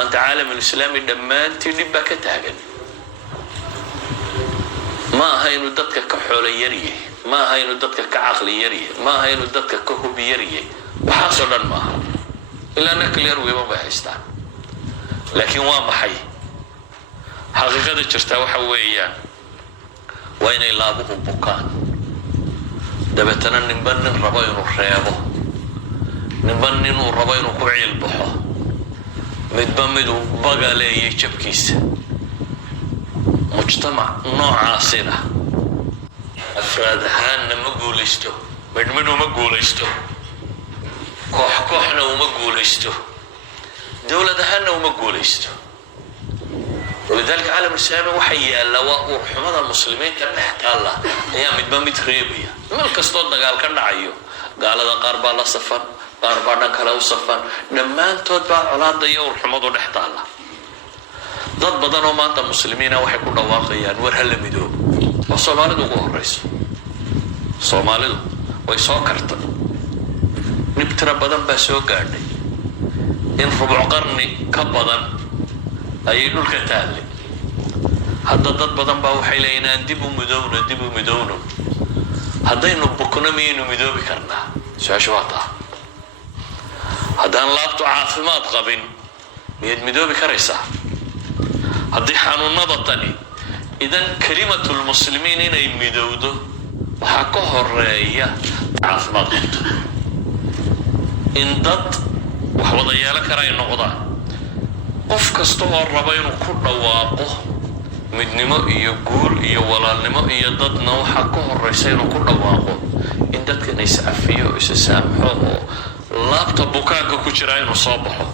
maanta caalamul islaami dhammaantii dhib baa ka taagan. ma aha inuu dadka ka xoolo yar yahay, ma aha inuu dadka ka caqli yar yahay, ma aha inuu dadka ka hubi yar yahay. waxaasoo dhan ma aha ilaa nuclear weapon bay haystaan. laakiin waa maxay xaqiiqada jirta? waxa weeyaan waa inay laabuhu bukaan, dabeetana ninba nin rabo inuu reebo, ninba ninuu rabo inuu ku ciilbaxo, midba miduu bagaleeyay jabkiisa. mujtamac noocaasina afraad ahaanna ma guulaysto, midhmidhu ma guulaysto, koox kooxna uma guulaysto, dowlad ahaanna uma guulaysto. ولذلك عالم الإسلامي وحي الله وحمد المسلمين كان نحتاله أيام مدمن تريبيا من الكستون قال كان عيو قال هذا قارب الله صفن قاربنا كلا وصفن لما تتبع على ضيو وحمد نحتاله ضد بدن وما أنت مسلمين وحي كنا واقعيا ورهل مدو وصومالي دو قوه الرئيس صومالي دو ويسوكرت نبترى بدن بسو قاردي إن ربع قرني كبدن أي دول كتالي هذا ضد بدن باوحي لينا ندبو مدونو هذا إنه بكنا مينو مدو بكرنا شاشواتا هذا نلابتو عافمات غبين ميد مدو بكريسا هذا حانون نضطني إذن كلمة المسلمين هنا يمدودو وحكوه الرأية عافمات غبت إن ضد وحوضا يالك رأي النقضان qof kasta oo raba inuu ku dhawaaqo midnimo iyo guul iyo walaalnimo iyo dadna waxa ka horeysa inuu ku dhawaaqo in dadka is afiyo is saamxo oo laabta bukaanka ku jira inuu soo baxo